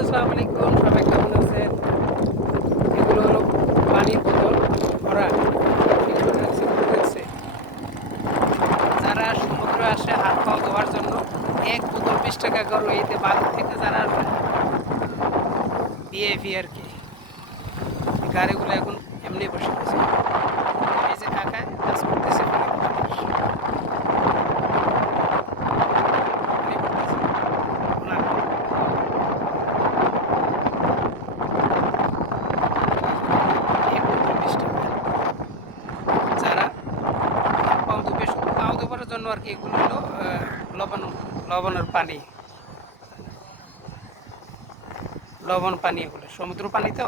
আসসালামু আলাইকুম, সবাই কেমন আছেন? এগুলো হলো পানির বোতল ভরা এগুলো রাখছি বলতেছে যারা সমুদ্রে আসে হাত পা ধোয়ার জন্য এক বোতল 20 টাকা করে এতে বালু থেকে যারা আসে বিএফি আর কি এই গাড়িগুলো এখন এমনি বসে রয়েছে। এই যে কাকা কাজ করতেছে পানির বোতলের পানি ভরতেছে না এক বোতল 20 টাকা যারা পাও ধুবে শুধু পাও ধোবার জন্য আর কি এগুলো হলো লবণ লবণের পানি লবণ পানি এগুলো সমুদ্র পানি তো